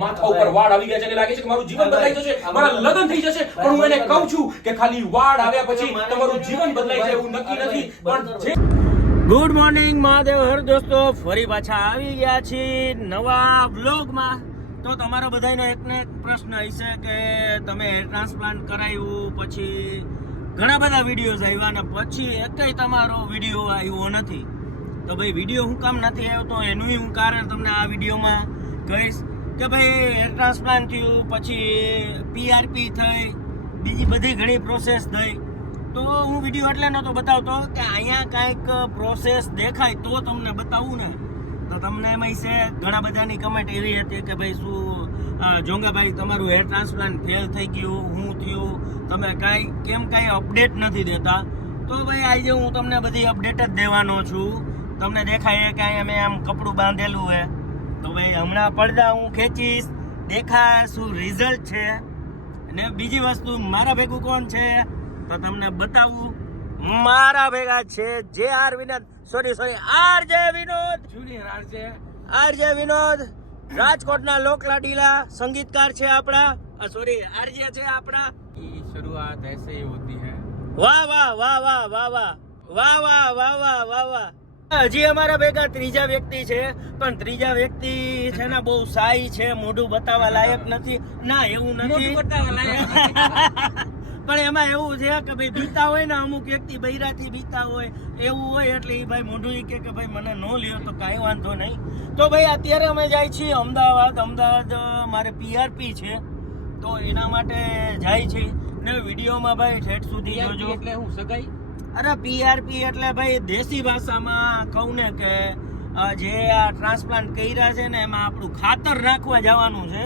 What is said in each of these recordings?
માથા ઉપર વાળ આવી ગયા છે અને લાગે છે કે મારું જીવન બદલાઈ જશે, મારા લગ્ન થઈ જશે, પણ હું એને કહું છું કે ખાલી વાળ આવ્યા પછી તમારું જીવન બદલાઈ જાય એવું નક્કી નથી. પણ ગુડ મોર્નિંગ મહાદેવ હર દોસ્તો, ફરી પાછા આવી ગયા છીએ નવા વ્લોગમાં. તો તમારા બધાનો એકને એક પ્રશ્ન હશે કે તમે હેર ટ્રાન્સપ્લાન્ટ કરાવ્યું પછી ઘણા બધા વિડીયોઝ આવ્યા ને પછી એકેય તમારો વિડીયો આવ્યો નથી. તો ભાઈ વિડીયો હું કામ નથી આવ્યો તો એનું હું કારણ તમને આ વિડીયોમાં કહીશ કે ભાઈ હેર ટ્રાન્સપ્લાન્ટ થયું પછી PRP થઈ, બીજી બધી ઘણી પ્રોસેસ થઈ. તો હું વિડીયો એટલે નહોતો બતાવતો કે અહીંયા કાંઈક પ્રોસેસ દેખાય તો તમને બતાવું ને. તો તમને એમાં છે ઘણા બધાની કમેન્ટ એવી હતી કે ભાઈ શું જોંગાભાઈ તમારું હેર ટ્રાન્સપ્લાન્ટ ફેલ થઈ ગયું, હું થયું, તમે કાંઈ અપડેટ નથી દેતા. તો ભાઈ આજે હું તમને બધી અપડેટ જ દેવાનો છું. તમને દેખાય કે અહીંયા મેં આમ કપડું બાંધેલું છે. તો ભાઈ હમણાં પડદા હું ખેંચીશ, દેખાય શું રિઝલ્ટ છે. અને બીજી વસ્તુ મારા ભેગું કોણ છે તો તમને બતાવું. મારા ભેગા છે આરજે વિનોદ, આરજે વિનોદ, રાજકોટના લોકલાડીલા સંગીતકાર છે આપણા. આરજે છે આપણા. શરૂઆત ऐसे ही होती है. વાહ વાહ વાહ વાહ વાહ વાહ વાહ વાહ વાહ વાહ વાહ વાહ. હજી અમારા ભેગા ત્રીજા વ્યક્તિ છે, પણ ત્રીજા વ્યક્તિ છે ને બહુ સાઈ છે, મોઢું બતાવવા લાયક નથી. ના એવું નથી, પણ એમાં એવું છે કે ભાઈ બીતા હોય ને અમુક વ્યક્તિ બૈરાથી બીતા હોય એવું હોય એટલે એ ભાઈ મોઢું કે ભાઈ મને ન લ્યો તો કાંઈ વાંધો નહીં. તો ભાઈ અત્યારે અમે જાય છીએ અમદાવાદ મારે PRP છે તો એના માટે જાય છે ને વિડીયોમાં ભાઈ ઠેઠ સુધી જોજો. એટલે હું સગાઈ? અરે PRP એટલે ભાઈ દેશી ભાષામાં કહું ને કે જે આ ટ્રાન્સપ્લાન્ટ કર્યા છે ને એમાં આપણું ખાતર નાખવા જવાનું છે.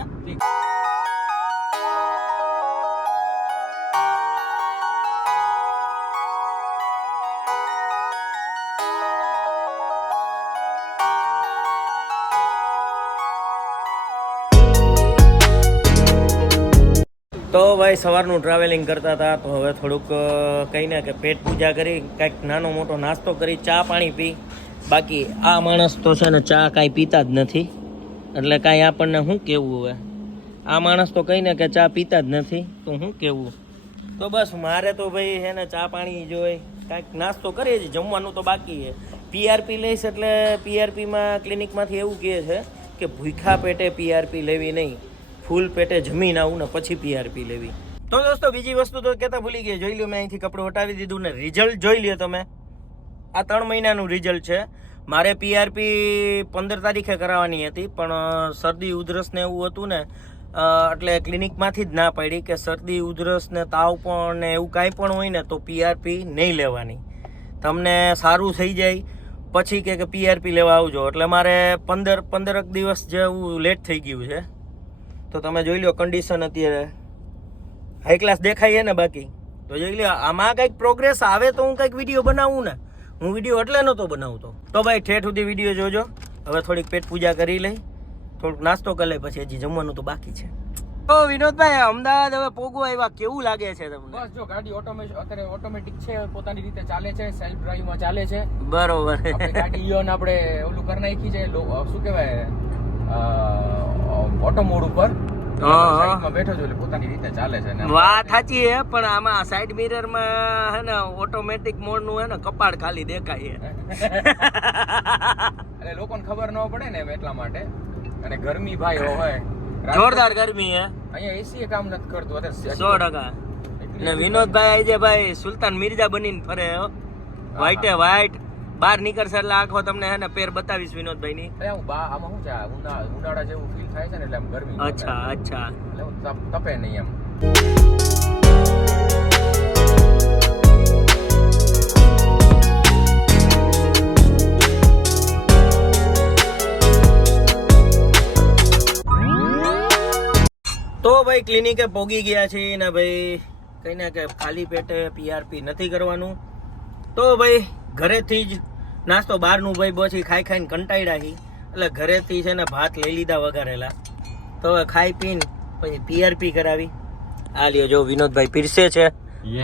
તો ભાઈ સવારનું ટ્રાવેલિંગ કરતા હતા તો હવે થોડુંક કહીને કે પેટ પૂજા કરી, કંઈક નાનો મોટો નાસ્તો કરી, ચા પાણી પી. બાકી આ માણસ તો છે ને ચા કાંઈ પીતા જ નથી, એટલે કાંઈ આપણને શું કહેવું હવે. આ માણસ તો કહીને કે ચા પીતા જ નથી તો શું કહેવું. તો બસ મારે તો ભાઈ છે ને ચા પાણી જોઈ, કાંઈક નાસ્તો કરીએ છીએ, જમવાનું તો બાકી છે. PRP લઈશ એટલે PRPમાં ક્લિનિકમાંથી એવું કહે છે કે ભૂખ્યા પેટે PRP લેવી નહીં, ફૂલ પેટે જમીન આવું ને પછી PRP લેવી. તો દોસ્તો બીજી વસ્તુ તો કહેતા ભૂલી ગઈ, જોઈ લો મેં અહીંથી કપડું હટાવી દીધું ને રિઝલ્ટ જોઈ લ્યો તમે. આ 3 મહિનાનું રિઝલ્ટ છે. મારે PRP 15 તારીખે કરાવવાની હતી પણ શરદી ઉધરસ ને એવું હતું ને એટલે ક્લિનિકમાંથી જ ના પાડી કે શરદી ઉધરસ ને તાવ પણ ને એવું કાંઈ પણ હોય ને તો PRP નહીં લેવાની, તમને સારું થઈ જાય પછી કે PRP લેવા આવજો. એટલે મારે 15 દિવસ જેવું લેટ થઈ ગયું છે. તો તમે જોઈ લો કન્ડિશન અત્યારે હાઈ ક્લાસ દેખાય છે ને. બાકી તો જોઈ લો આમાં કંઈક પ્રોગ્રેસ આવે તો હું કંઈક વિડીયો બનાવું ને. હું વિડીયો એટલે નહોતો બનાવતો. તો ભાઈ ઠેઠ સુધી વિડીયો જોજો. હવે થોડીક પેટ પૂજા કરી લઈ, થોડુંક નાસ્તો કરી લઈ, પછી હજી જમવાનું તો બાકી છે. તો વિનોદભાઈ અમદાવાદ હવે પોગવા આવ્યા, કેવું લાગે છે તમને? બસ જો ગાડી અત્યારે ઓટોમેટિક છે, પોતાની રીતે ચાલે છે, સેલ્ફ ડ્રાઈવમાં ચાલે છે. બરોબર. આપણે ગાડી ઈઓન આપણે ઓલું કરી નાખી છે, શું કહેવાય ઓટો મોડ ઉપર સાઈડમાં બેઠો છો એટલે પોતાની રીતે ચાલે છે. વાત સાચી છે, પણ આમાં સાઈડ મિરર માં હે ને ઓટોમેટિક મોડ નું હે ને કપાળ ખાલી દેખાય છે. એટલે લોકોને ખબર ન પડે ને એટલા માટે. અને ગરમી ભાઈ હોય જોરદાર ગરમી હે અહીંયા, એસી કામ નથી કરતું અત્યારે 100%. ને વિનોદભાઈ આજે ભાઈ સુલતાન મિર્ઝા બનીને ફરે હો, વ્હાઈટે વ્હાઈટ. બહાર નીકળશે એટલે આખો તમને હે ને પેર બતાવીશ વિનોદભાઈ ની. આમાં શું છે ઉનાળા જેવું ફીલ થાય છે ને એટલે આમ ગરમી. અચ્છા એટલે તપે નહીં એમ. તો ભાઈ ક્લિનિકે પોગી ગયા છે ને ભાઈ કહીને કે ખાલી પેટે PRP નથી કરવાનું. તો ભાઈ ઘરેથી જ નાસ્તો બહારનું ભાઈ પછી ખાઈને કંટાળ્યા હી એટલે ઘરેથી છે ને ભાત લઈ લીધા વઘારેલા. તો હવે ખાઈ પીને પછી PRP કરાવી. આ લ્યો જો વિનોદભાઈ પીરસે છે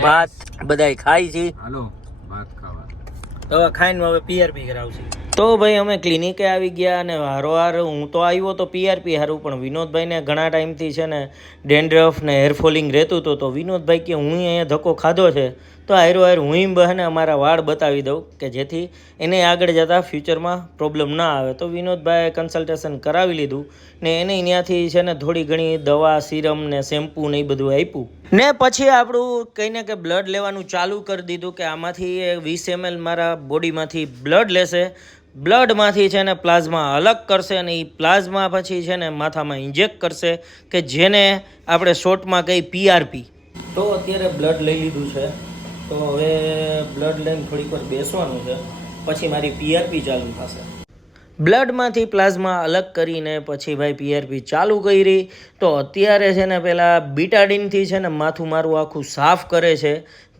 ભાત, બધાય ખાઈ છે. હાલો ભાત ખાવા. તો હવે ખાઈને હવે PRP કરાવશે. તો ભાઈ અમે ક્લિનિકે આવી ગયા અને વારંવાર હું તો આવ્યો તો પીઆરપી હારું, પણ વિનોદભાઈને ઘણા ટાઈમથી છે ને ડેન્ડ્રફ ને હેર ફોલિંગ રહેતું હતું. તો વિનોદભાઈ કે હું અહીંયા ધક્કો ખાધો છે તો હારો હું બહેને અમારા વાળ બતાવી દઉં કે જેથી એને આગળ જતાં ફ્યુચરમાં પ્રોબ્લેમ ના આવે. તો વિનોદભાઈએ કન્સલ્ટેશન કરાવી લીધું ને એને ત્યાંથી છે ને થોડી ઘણી દવા, સિરમ ને શેમ્પૂ ને એ બધું આપ્યું ને પછી આપણું કહીને કે બ્લડ લેવાનું ચાલુ કરી દીધું કે આમાંથી 20 ml મારા બોડીમાંથી બ્લડ લેશે. બ્લડમાંથી છે ને પ્લાઝમા અલગ કરશે અને એ પ્લાઝમા પછી છે ને માથામાં ઇન્જેક્ટ કરશે કે જેને આપણે શોર્ટમાં કહી પીઆરપી. તો અત્યારે બ્લડ લઈ લીધું છે, તો હવે બ્લડ લઈને થોડીક વાર બેસવાનું છે, પછી મારી પીઆરપી ચાલુ થશે. બ્લડમાંથી પ્લાઝમા અલગ કરીને પછી ભાઈ પીઆરપી ચાલુ કરી. તો અત્યારે છે ને પહેલાં બીટાડીનથી છે ને માથું મારું આખું સાફ કરે છે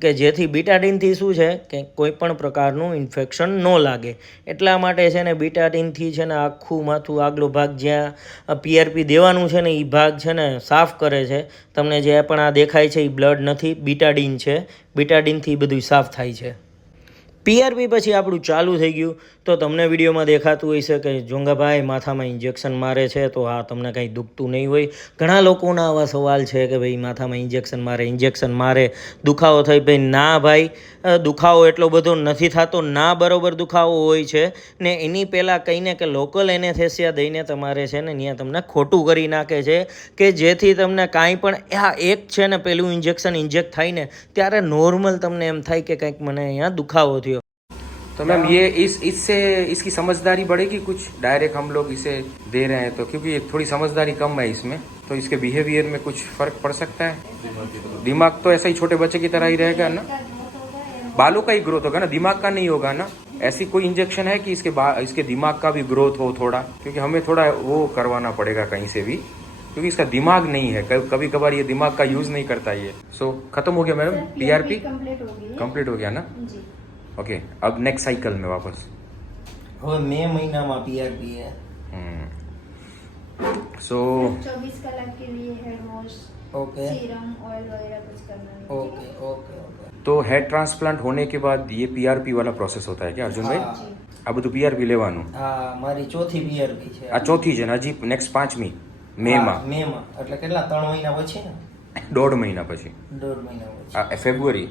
કે જેથી બીટાડીનથી શું છે કે કોઈ પણ પ્રકારનું ઇન્ફેક્શન ન લાગે. એટલા માટે છે ને બીટાડીનથી છે ને આખું માથું આગલો ભાગ જ્યાં પીઆરપી દેવાનું છે ને એ ભાગ છે ને સાફ કરે છે. તમને જે પણ આ દેખાય છે એ બ્લડ નથી, બીટાડીન છે. બીટાડીનથી બધું સાફ થાય છે. પીઆરપી પછી આપણું ચાલુ થઈ ગયું. તો તમને વિડીયોમાં દેખાતું હોય છે કે જોંગાભાઈ માથામાં ઇન્જેક્શન મારે છે, તો હા તમને કંઈ દુખતું નહીં હોય. ઘણા લોકોના આવા સવાલ છે કે ભાઈ માથામાં ઇન્જેક્શન મારે દુખાવો થઈ. ભાઈ ના ભાઈ, દુખાવો એટલો બધો નથી થતો, ના બરોબર દુખાવો હોય છે ને એની પહેલાં કહીને કે લોકલ એનેસ્થેસિયા દઈને તમારે છે ને ત્યાં તમને ખોટું કરી નાખે છે કે જેથી તમને કાંઈ પણ આ એક છે ને પેલું ઇન્જેક્શન ઇન્જેક્ટ થાય ને ત્યારે નોર્મલ તમને એમ થાય કે કંઈક મને અહીંયા દુખાવો થયો. तो मैम ये इससे इसकी समझदारी बढ़ेगी कुछ, डायरेक्ट हम लोग इसे दे रहे हैं तो, क्योंकि थोड़ी समझदारी कम है इसमें, तो इसके बिहेवियर में कुछ फर्क पड़ सकता है. दिमाग तो ऐसा ही छोटे बच्चे की तरह ही रहेगा ना, बालों का ही ग्रोथ होगा ना, दिमाग का नहीं होगा ना. ऐसी कोई इंजेक्शन है कि इसके दिमाग का भी ग्रोथ हो थोड़ा, क्योंकि हमें थोड़ा वो करवाना पड़ेगा कहीं से भी, क्योंकि इसका दिमाग नहीं है, कभी कभार ये दिमाग का यूज नहीं करता ये. सो खत्म हो गया मैडम पीआरपी, कंप्लीट हो गया ना. ओके, अब नेक्स्ट साइकिल में वापस. હવે મે મહિનામાં પીઆરપી है. सो 24 कलाक के लिए head wash, okay serum, oil वगैरह कुछ करना नहीं. Okay okay okay. तो हेड ट्रांसप्लांट होने के बाद ये पीआरपी वाला प्रोसेस होता है क्या अर्जुन भाई? આ બધું પીઆરપી લેવાનું. હા, મારી ચોથી પીઆરપી છે. આ ચોથી છે ને હજી નેક્સ્ટ 5મી મેમાં એટલે કેટલા 3 મહિના પછી ને, 1.5 મહિના પછી, 1.5 મહિના પછી. આ ફેબ્રુઆરી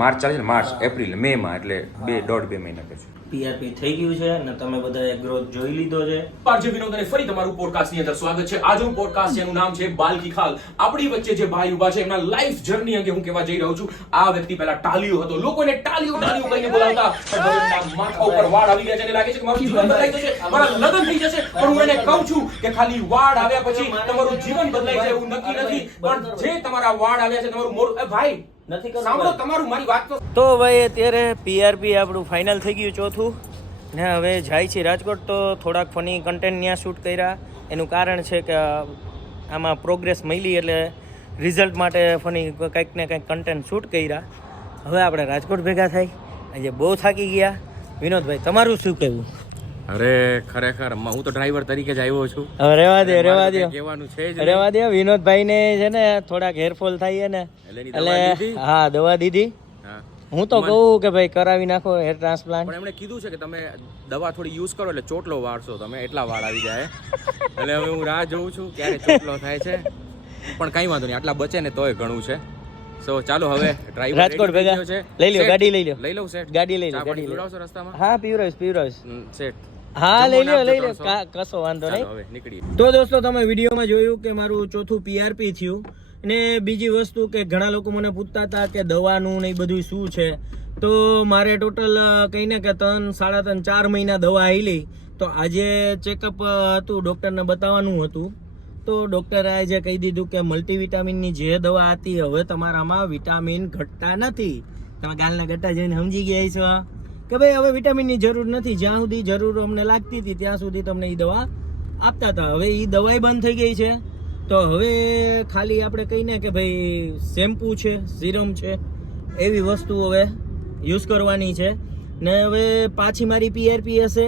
માર્ચ ચાલે છે ને, માર્ચ એપ્રિલ મેમાં, એટલે 1.5-2 મહિના પછી પીઆરપી થઈ ગયું છે અને તમે બધાએ ગ્રોથ જોઈ લીધો છે. પારજી વિનોદ અને ફરી તમારું પોડકાસ્ટ ની અંદર સ્વાગત છે. આજનું પોડકાસ્ટ જેનું નામ છે બાલ કી ખાલ. આપણી વચ્ચે જે ભાઈ ઉભા છે એમના લાઈફ જર્ની અંગે હું કહેવા જઈ રહ્યો છું. આ વ્યક્તિ પહેલા ટાલિયો હતો, લોકોને ટાલિયો કહીને બોલાવતા, પણ હવે એમના માથા ઉપર વાળ આવી ગયા છે અને લાગે છે કે મારું જીવન બદલાઈ જશે, મારા લગ્ન થઈ જશે. પણ હું એને કહું છું કે ખાલી વાળ આવ્યા પછી તમારું જીવન બદલાઈ જાય એવું નક્કી નથી, પણ જે તમારા વાળ આવ્યા છે તમારું ભાઈ નથી કરવું. સાંભળો તમારું મારી વાત તો ભાઈ અત્યારે પીઆરપી આપણું ફાઇનલ થઈ ગયું, ચોથું ને હવે જાય છે રાજકોટ. તો થોડાક ફની કન્ટેન્ટ ત્યાં શૂટ કર્યા. એનું કારણ છે કે આમાં પ્રોગ્રેસ મળી એટલે રિઝલ્ટ માટે ફની કંઈક ને કંઈક કન્ટેન્ટ શૂટ કર્યા. હવે આપણે રાજકોટ ભેગા થાય. આજે બહુ થાકી ગયા. વિનોદભાઈ તમારું શું કહેવું? અરે ખરેખર હું તો ડ્રાઈવર તરીકે જ આવ્યો છું. હવે રેવા દે કહેવાનું છે જ રેવા દે. વિનોદભાઈને છે ને થોડાક હેરફોલ થાય ને એટલે હા દવા દીધી. હું તો કહું કે ભાઈ કરાવી નાખો હેર ટ્રાન્સપ્લાન્ટ. પણ એમણે કીધું છે કે તમે દવા થોડી યુઝ કરો એટલે ચોટલો વાળશો તમે, એટલા વાળ આવી જાય. એટલે હવે હું રાહ જોઉં છું ક્યારે ચોટલો થાય છે, પણ કઈ વાંધો નહીં, આટલા બચે ને તોય ઘણું છે. સો ચાલો હવે ડ્રાઈવર રાજકોટ ભેગા લઈ લ્યો, ગાડી લઈ લ્યો. લઈ લઉં સેટ, ગાડી લઈ લો, ગાડી પીવડાવશો રસ્તામાં? હા પીવરાઈશ સેટ. હા લઈ લ્યો કશો વાંધો નહીં. હવે નીકળીએ. તો દોસ્તો તમે વિડીયોમાં જોયું કે મારું ચોથું પીઆરપી થયું. ને બીજી વસ્તુ કે ઘણા લોકો મને પૂછતા હતા કે દવાનું ને એ બધું શું છે. તો મારે ટોટલ કહીને કે 3-3.5-4 મહિના દવા આવેલી. તો આજે ચેકઅપ હતું, ડૉક્ટરને બતાવવાનું હતું. તો ડૉક્ટરે આજે કહી દીધું કે મલ્ટીવિટામિનની જે દવા હતી હવે તમારામાં વિટામિન ઘટતા નથી. તમે ગાલના ગટ્ટા જોઈને સમજી ગયા છો કે ભાઈ હવે વિટામિનની જરૂર નથી. જ્યાં સુધી જરૂર અમને લાગતી હતી ત્યાં સુધી તમને એ દવા આપતા હતા. હવે એ દવાઈ બંધ થઈ ગઈ છે. તો હવે ખાલી આપણે કહીને કે ભાઈ શેમ્પૂ છે, સિરમ છે, એવી વસ્તુ હવે યુઝ કરવાની છે. ને હવે પાછી મારી પીઆરપી હશે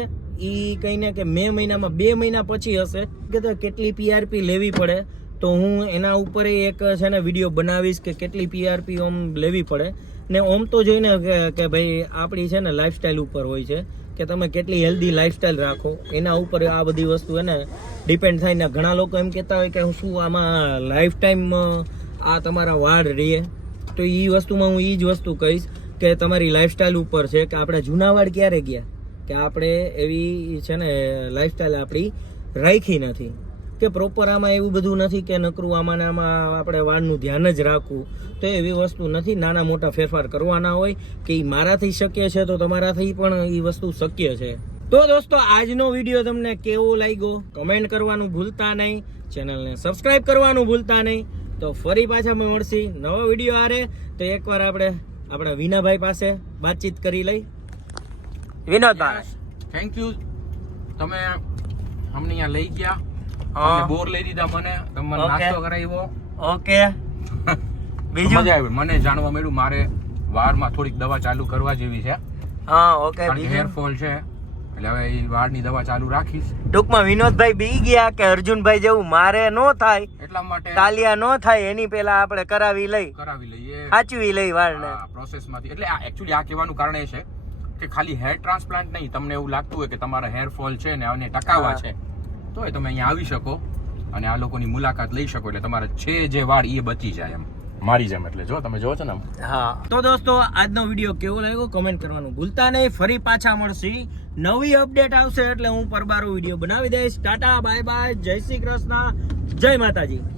એ કહીને કે મે મહિનામાં 2 મહિના પછી હશે કે તો કેટલી પીઆરપી લેવી પડે તો હું એના ઉપર એક છે ને વિડીયો બનાવીશ કે કેટલી PRP ઓમ લેવી પડે ને ઓમ તો જોઈને કે ભાઈ આપણી છે ને લાઈફસ્ટાઈલ ઉપર હોય છે કે તમે કેટલી હેલ્ધી લાઈફસ્ટાઈલ રાખો એના ઉપર આ બધી વસ્તુ એને ડિપેન્ડ થાય ને ઘણા લોકો એમ કહેતા હોય કે શું આમાં લાઈફ ટાઈમ આ તમારા વાળ રહે તો એ વસ્તુમાં હું એ જ વસ્તુ કહીશ કે તમારી લાઈફસ્ટાઈલ ઉપર છે કે આપણે જૂના વાળ ક્યારે ગયા કે આપણે એવી છે ને લાઈફસ્ટાઈલ આપણી રાખી નથી કે પ્રોપર આમાં એવું બધું નથી કે નકરું આમાં આપણે વાળનું ધ્યાન જ રાખવું તો એવી વસ્તુ નથી નાના મોટા ફેરફાર કરવાના હોય કે એ મારાથી શક્ય છે તો તમારાથી પણ એ વસ્તુ શક્ય છે તો દોસ્તો આજનો વિડીયો તમને કેવો લાગ્યો કમેન્ટ કરવાનું ભૂલતા નહીં ચેનલને સબસ્ક્રાઇબ કરવાનું ભૂલતા નહીં તો ફરી પાછા મળશી નવો વિડીયો આરે તો એકવાર આપણે આપણા વિનાભાઈ પાસે વાતચીત કરી લઈ વિનોદભાઈ થેન્ક યુ તમે અમને અહીંયા લઈ ગયા બોર લઈ દીધા મને તમે નાસ્તો કરાવ્યો ઓકે બીજું મજા આવી મને જાણવા મળ્યું મારે વાળમાં થોડીક દવા ચાલુ કરવા જેવી છે હા ઓકે કારણ કે હેરફોલ છે એટલે હવે એ વાળની દવા ચાલુ રાખીશ ટૂંકમાં વિનોદભાઈ બી ગયા કે અર્જુનભાઈ જેવું મારે નો થાય એટલા માટે તાલિયા નો થાય એની પેલા આપણે કરાવી લઈએ સાચવી લઈ વાળને પ્રોસેસ માંથી એટલે એકચ્યુઅલી આ કહેવાનું કારણ એ છે કે ખાલી હેર ટ્રાન્સપ્લાન્ટ નહીં તમને એવું લાગતું હોય કે તમારા હેરફોલ છે ને આને ટકાવવા છે તો એ તમે અહીંયા આવી શકો અને આ લોકોની મુલાકાત લઈ શકો એટલે તમારા છે જે વાળ એ બચી જાય એમ મારી જેમ એટલે જો તમે જોવો છો ને હા તો દોસ્તો આજનો વિડીયો કેવો લાગ્યો કમેન્ટ કરવાનું ભૂલતા નહીં ફરી પાછા મળશી નવી અપડેટ આવશે એટલે હું પરબારો વિડીયો બનાવી દઈશ ટાટા બાય બાય જય શ્રી કૃષ્ણ જય માતાજી